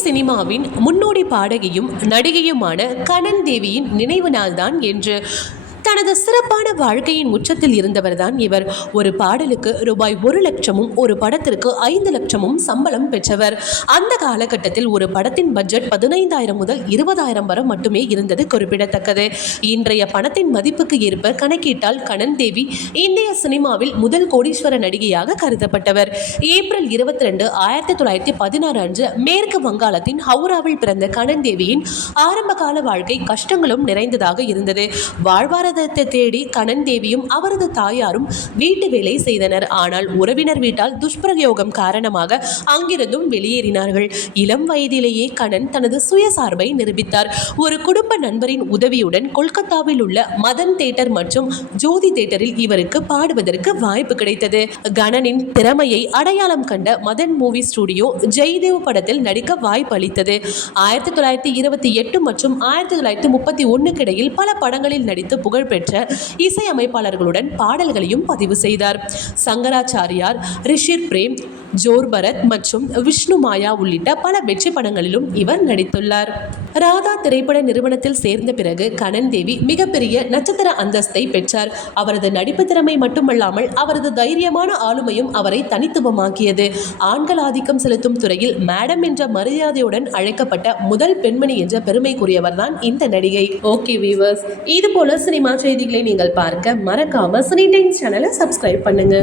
சினிமாவின் முன்னோடி பாடகியும் நடிகையுமான கனன் தேவியின் நினைவு நாள்தான் என்று தனது சிறப்பான வாழ்க்கையின் உச்சத்தில் இருந்தவர்தான் இவர். ஒரு பாடலுக்கு ரூபாய் 1,00,000 ஒரு படத்திற்கு 5,00,000 சம்பளம் பெற்றவர். அந்த காலகட்டத்தில் ஒரு படத்தின் பட்ஜெட் 15,000 முதல் 20,000 வரை மட்டுமே இருந்தது குறிப்பிடத்தக்கது. இன்றைய பணத்தின் மதிப்புக்கு ஏற்ப கணக்கிட்டால் கனன் தேவி இந்திய சினிமாவில் முதல் கோடீஸ்வர நடிகையாக கருதப்பட்டவர். ஏப்ரல் 22, 1916 அன்று மேற்கு வங்காளத்தின் ஹவுராவில் பிறந்த கனன் தேவியின் ஆரம்பகால வாழ்க்கை கஷ்டங்களும் நிறைந்ததாக இருந்தது. வாழ்வார தேடி கனன் தேவியும் அவரது தாயாரும் வீட்டு வேலை செய்தனர். ஆனால் உறவினர் வீட்டால் துஷ்பிரயோகம் காரணமாக அங்கிருந்தும் வெளியேறினார்கள். இளம் வயதிலேயே கனன் தனது சுயசார்பை நிரூபித்தார். ஒரு குடும்ப நண்பரின் உதவியுடன் கொல்கத்தாவில் உள்ள மதன் தியேட்டர் மற்றும் ஜோதி தியேட்டரில் இவருக்கு பாடுவதற்கு வாய்ப்பு கிடைத்தது. கனனின் திறமையை அடையாளம் கண்ட மதன் மூவி ஸ்டுடியோ ஜெய்தேவ் படத்தில் நடிக்க வாய்ப்பு அளித்தது. 1928 மற்றும் 1931 இடையில் பல படங்களில் நடித்து புகழ்பெற்ற இசையமைப்பாளர்களுடன் பாடல்களையும் பதிவு செய்தார். சங்கராச்சாரியார், ரிஷிர் பிரேம், ஜோர் பரத் மற்றும் விஷ்ணு மாயா உள்ளிட்ட பல வெற்றி படங்களிலும் இவர் நடித்துள்ளார். ராதா திரைப்பட நிறுவனத்தில் சேர்ந்த பிறகு கனன் தேவி மிகப்பெரிய நட்சத்திர அந்தஸ்தை பெற்றார். அவரது நடிப்பு திறமை மட்டுமல்லாமல் அவரது தைரியமான ஆளுமையும் அவரை தனித்துவமாக்கியது. ஆண்கள் ஆதிக்கம் செலுத்தும் துறையில் மேடம் என்ற மரியாதையுடன் அழைக்கப்பட்ட முதல் பெண்மணி என்ற பெருமைக்குரியவர் தான் இந்த நடிகை. ஓகே வீவர்ஸ், இது போல சினிமா செய்திகளை நீங்கள் பார்க்க மறக்காம சினி டைம்ஸ் சேனலை சப்ஸ்கிரைப் பண்ணுங்க.